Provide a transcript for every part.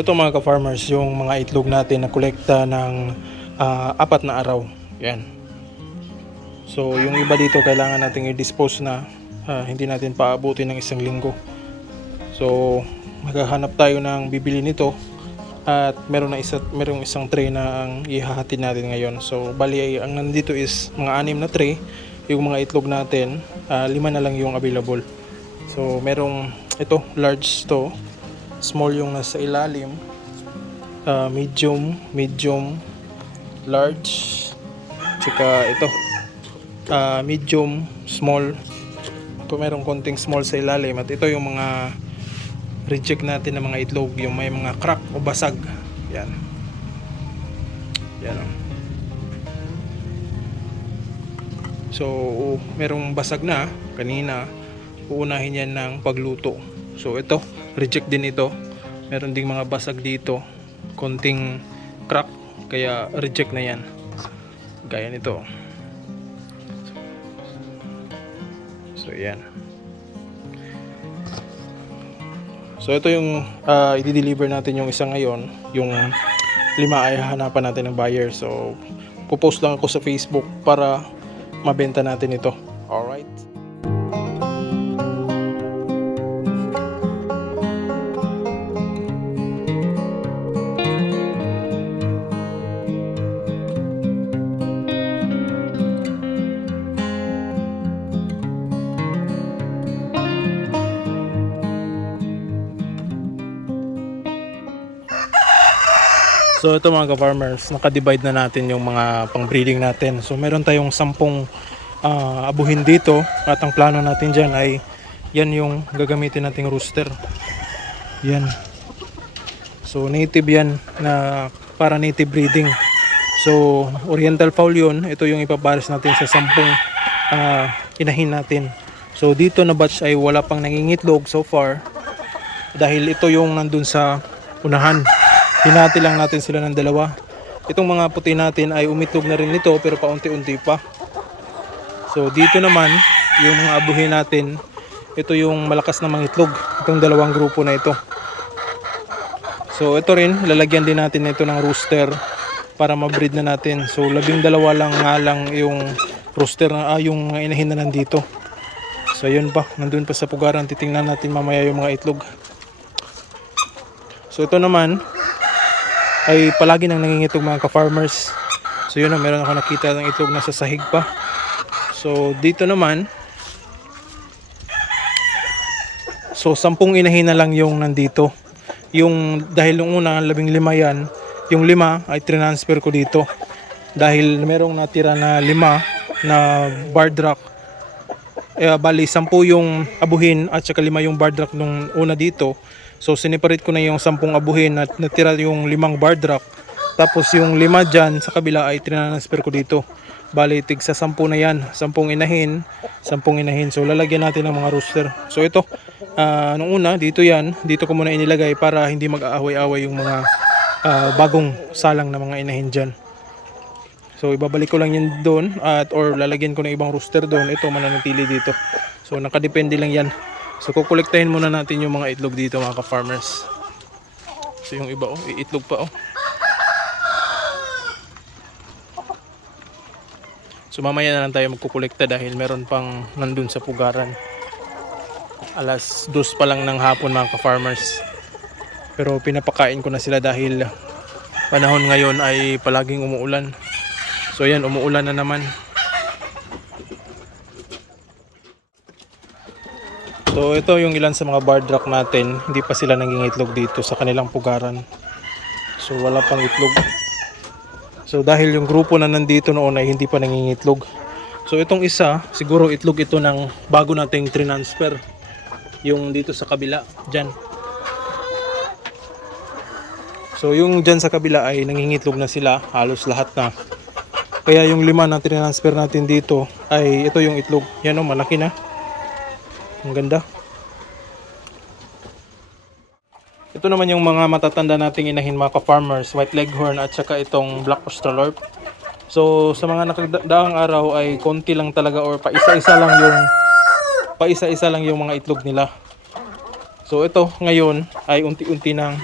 ito mga ka-farmers, yung mga itlog natin na kolekta ng 4 na araw. Yan. So yung iba dito kailangan nating i-dispose na, hindi natin paabutin ng 1 linggo. So maghahanap tayo ng bibili nito at merong isang tray na ang ihahatid natin ngayon. So bali ang nandito is mga 6 na tray. Yung mga itlog natin, 5 na lang yung available. So merong ito, large to, small yung nasa ilalim, medium, large, tsaka ito, medium, small. Ito merong konting small sa ilalim, at ito yung mga reject natin ng mga itlog, yung may mga crack o basag. Yan. Yan. So merong basag na kanina, uunahin yan ng pagluto. So ito, reject din ito. Meron ding mga basag dito, konting crack, kaya reject na yan. Gaya nito. So yan. So ito yung i-deliver natin yung isa ngayon. Yung 5 ay hahanapan natin ng buyer. So pupost lang ako sa Facebook para mabenta natin ito. Alright. So ito mga ka-farmers, naka-divide na natin yung mga pang-breeding natin. So meron tayong 10 abuhin dito, at ang plano natin dyan ay yan yung gagamitin nating rooster. Yan. So native yan, na para native breeding. So oriental fowl yun. Ito yung ipapares natin sa 10 inahin natin. So dito na batch ay wala pang nangingitlog so far, dahil ito yung nandun sa unahan. Hinati lang natin sila ng 2. Itong mga puti natin ay umitlog na rin nito, pero paunti-unti pa. So dito naman yung mga abuhin natin, ito yung malakas na mangitlog, itong 2 grupo na ito. So ito rin, lalagyan din natin ito ng rooster para ma-breed na natin. So 12 lang nga lang yung rooster na yung mga inahin na nandito. So yun pa, nandun pa sa pugaran. Titingnan natin mamaya yung mga itlog. So ito naman ay palagi nang nangingitlog mga ka-farmers. So yun, meron ako nakita ng itlog na sa sahig pa. So dito naman, so 10 inahin na lang yung nandito. Yung dahil yung una 15 yan, yung 5 ay transfer ko dito. Dahil merong natira na 5 na barred rock. Bali 10 yung abuhin at saka 5 yung barred rock nung una dito. So sineparate ko na yung 10 abuhin at natira yung 5 barred rock. Tapos yung 5 dyan sa kabila ay transfer ko dito. Bali tig sa 10 na yan, 10 inahin. So lalagyan natin ng mga rooster. So ito, nung una dito yan, dito ko muna inilagay para hindi mag-aaway-away yung mga bagong salang na mga inahin dyan. So ibabalik ko lang yan doon, or lalagyan ko ng ibang rooster doon. Ito mananatili dito. So nakadepende lang yan. So kukolektahin muna natin yung mga itlog dito mga ka-farmers. So yung iba iitlog pa So mamaya na lang tayo magkukolekta dahil meron pang nandun sa pugaran. 2:00 pa lang ng hapon mga ka-farmers. Pero pinapakain ko na sila dahil panahon ngayon ay palaging umuulan. So yan, umuulan na naman. So ito yung ilan sa mga barred rock natin. Hindi pa sila nangingitlog dito sa kanilang pugaran. So wala pang itlog. So dahil yung grupo na nandito noon ay hindi pa nangingitlog. So itong isa, siguro itlog ito ng bago nating transfer. Yung dito sa kabila, dyan. So yung dyan sa kabila ay nangingitlog na sila, halos lahat na. Kaya yung 5 na transfer natin dito ay ito yung itlog. Yan o, malaki na. Ang ganda. Ito naman yung mga matatanda nating inahin mga ka-farmers, white leghorn at saka itong black australorp. So sa mga nakadaang araw ay konti lang talaga, or paisa-isa lang yung mga itlog nila. So ito ngayon ay unti-unti nang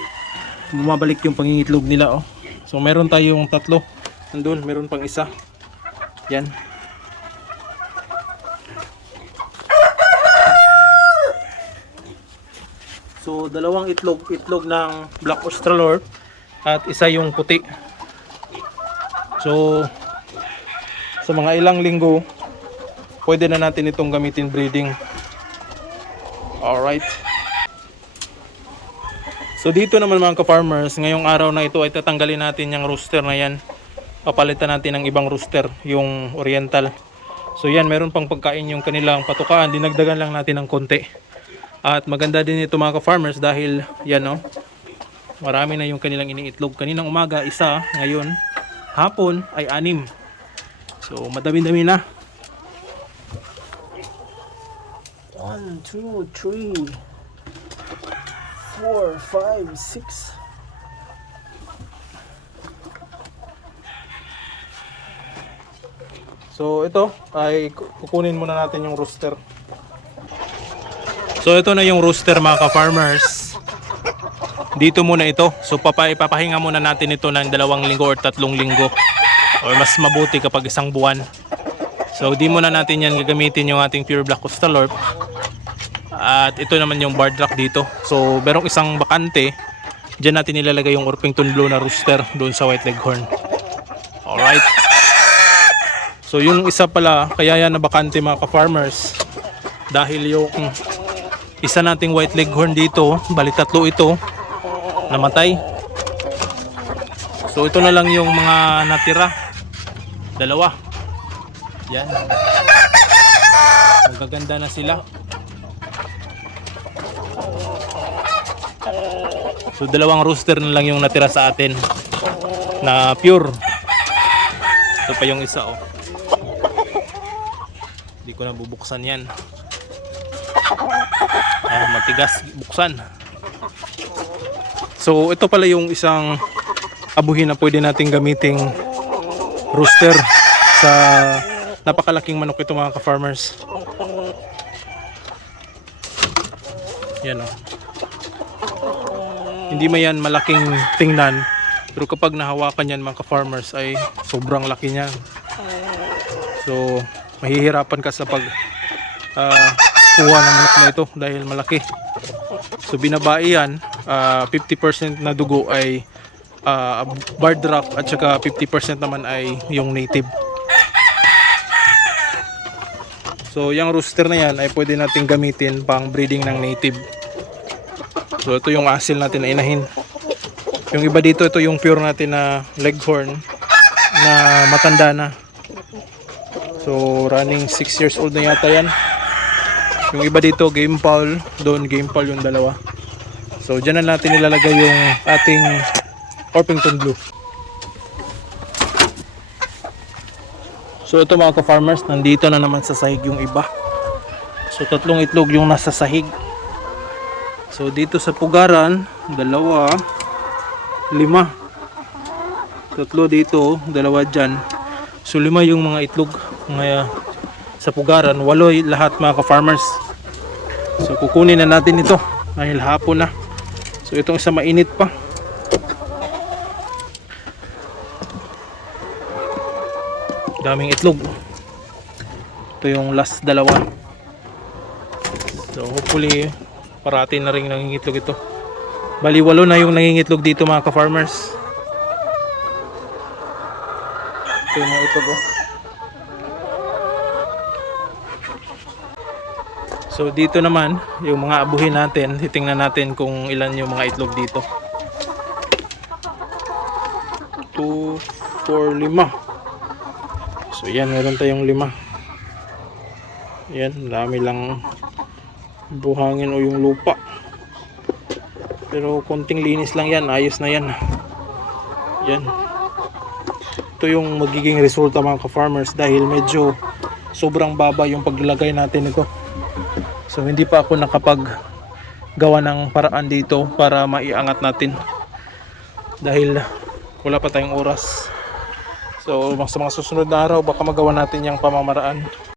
bumabalik yung pangingitlog nila, oh. So meron tayong tatlo. Nandun, meron pang isa. Yan. So dalawang itlog ng Black Australorp at isa yung puti. So sa mga ilang linggo pwede na natin itong gamitin breeding. Alright. So dito naman mga ka-farmers, ngayong araw na ito ay tatanggalin natin yung rooster na yan. Papalitan natin ng ibang rooster, yung oriental. So yan, meron pang pagkain yung kanilang patukaan. Dinagdagan lang natin ng konti. At maganda din ito mga ka-farmers dahil yan, no, marami na yung kanilang iniitlog. Kaninang umaga isa, ngayon hapon ay 6. So madami-dami na. 1, 2, 3, 4, 5, 6. So ito ay kukunin muna natin yung rooster. So ito na yung rooster mga ka-farmers. Dito muna ito. So ipapahinga muna natin ito ng 2 linggo or 3 linggo. Or mas mabuti kapag 1 buwan. So di muna natin yan gagamitin yung ating pure Black Australorp. At ito naman yung barred rock dito. So merong isang bakante. Diyan natin nilalagay yung Orpington Blue na rooster doon sa White Leghorn. Alright. So yung isa pala, kaya yan na bakante mga ka-farmers. Dahil yung isa nating White Leghorn dito, bali 3 ito, namatay. So ito na lang yung mga natira. 2. Yan. Magaganda na sila. So 2 rooster na lang yung natira sa atin na pure. Ito pa yung isa, oh. Hindi ko na bubuksan yan. Matigas buksan. So ito pala yung isang abuhin na pwede nating gamiting rooster sa napakalaking manok ito mga ka-farmers. Yan, oh. Hindi man yan malaking tingnan, pero kapag nahawakan yan mga ka-farmers ay sobrang laki niya. So mahihirapan ka sa pag kuha ng manok na ito dahil malaki. So binabai yan, 50% na dugo ay barred rock at saka 50% naman ay yung native. So yung rooster na yan ay pwede natin gamitin pang breeding ng native. So ito yung asil natin na inahin. Yung iba dito, ito yung pure natin na Leghorn na matanda na. So running 6 years old na yata yan. Yung iba dito Game Paul, doon Game Paul yung 2. So dyan na natin nilalagay yung ating Orpington Blue. So ito mga ka-farmers, nandito na naman sa sahig yung iba. So 3 itlog yung nasa sahig. So dito sa pugaran, 2, 5. 3 dito, 2 dyan. So 5 yung mga itlog ngayon sa pugaran, 8 lahat mga ka-farmers. So kukunin na natin ito dahil hapon na. So itong isa mainit pa. Daming itlog. Ito yung last 2. So hopefully parati na rin nangingitlog ito. Bali 8 na yung nangingitlog dito mga ka-farmers. Ito yung mga itlog, oh. So dito naman yung mga abuhin natin, titingnan natin kung ilan yung mga itlog dito. 2, 4, 5. So yan, meron tayong 5. Yan, dami lang buhangin o yung lupa. Pero konting linis lang yan, ayos na yan. Yan. Ito yung magiging resulta mga ka-farmers dahil medyo sobrang baba yung paglalagay natin ito. So hindi pa ako nakapaggawa ng paraan dito para maiangat natin dahil wala pa tayong oras. So sa mga susunod na araw baka magawa natin yung pamamaraan.